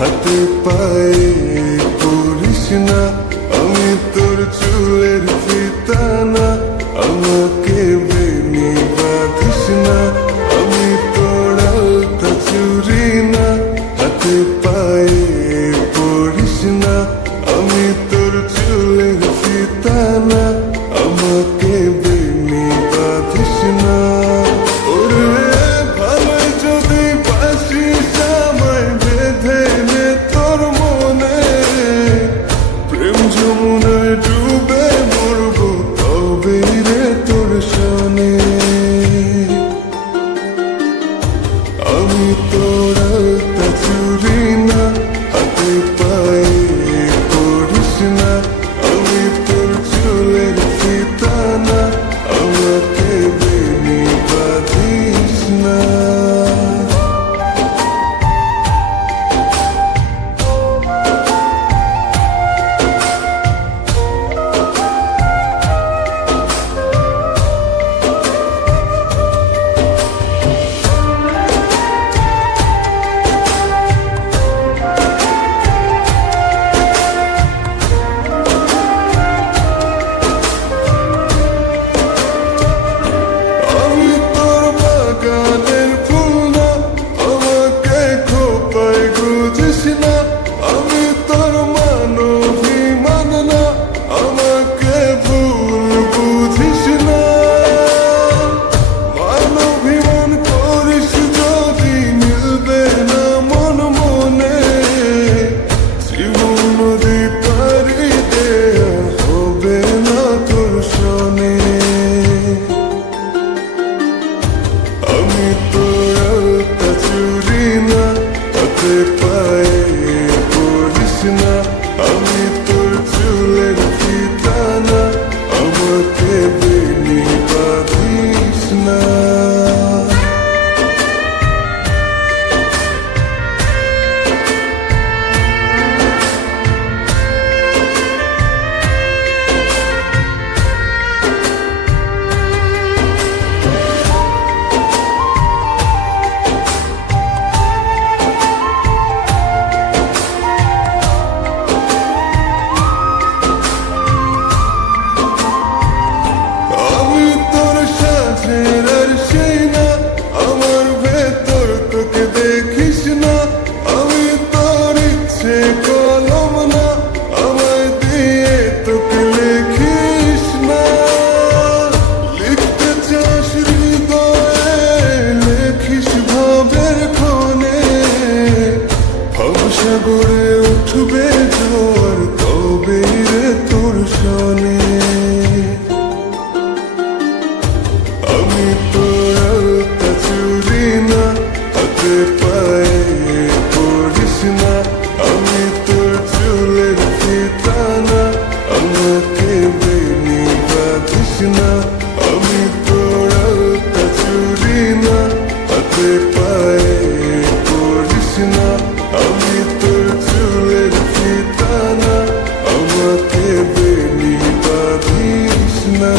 হাতে পায়ে করিস না, আমি তোর চুলের ফিতা না, আমাকে বেনি বাঁধিস না, আমি তোর আলতা চুরি না, হাতে পায়ে পড়িস না, আমি তোর চুলের ফিতা না, আমাকে বেনি বাঁধিস না। ওরে ভালো যদি বাসিস আমায় বেঁধে নে তোর মনে, প্রেম যমুনায় ডুবে মরবো তবে রে তোর সনে। আমি তোর আলতা চুরি না, হাতে পায়ে পড়িস না, আমি তোর চুলের ফিতা না, আমাকে বেনি বাঁধিস না। আমি তোর বাগানের ফুল না, আমাকে খোপায় গুজিস না, আমি তোর মানবিমান না, আমাকে ভুল বুঝিস না। মানবিমান করিস যদি মিলবে না মন মনে, জীবন নদী পারি দেয়া হবে না তোর সনে। আমি তোর আলতা চুরি না, হাতে পায়ে পড়িস না, আমি তোর চুলের ফিতা না, আমাকে বেনি বাঁধিস না। আমি তোর সাজের আর সেই না, আমার ভেতর তোকে দেখিস না, আমি তোর ইচ্ছে কলম না, আমায় দিয়ে তোকে লেখিস না। লিখতে চাস হৃদয়ে লেখিস ভাবের ক্ষণে, ভবসাগরে উঠবে ঝড় তবে রে তোর সনে। আমি তোর আলতা চুরি না, হাতে পায়ে পড়িস না, আমি তোর চুলের ফিতা না, আমাকে বেনি বাঁধিস না। আমি তোর আলতা চুরি না, হাতে পায়ে পড়িস না, আমি তোর চুলের ফিতা না, আমাকে বেনি বাঁধিস না।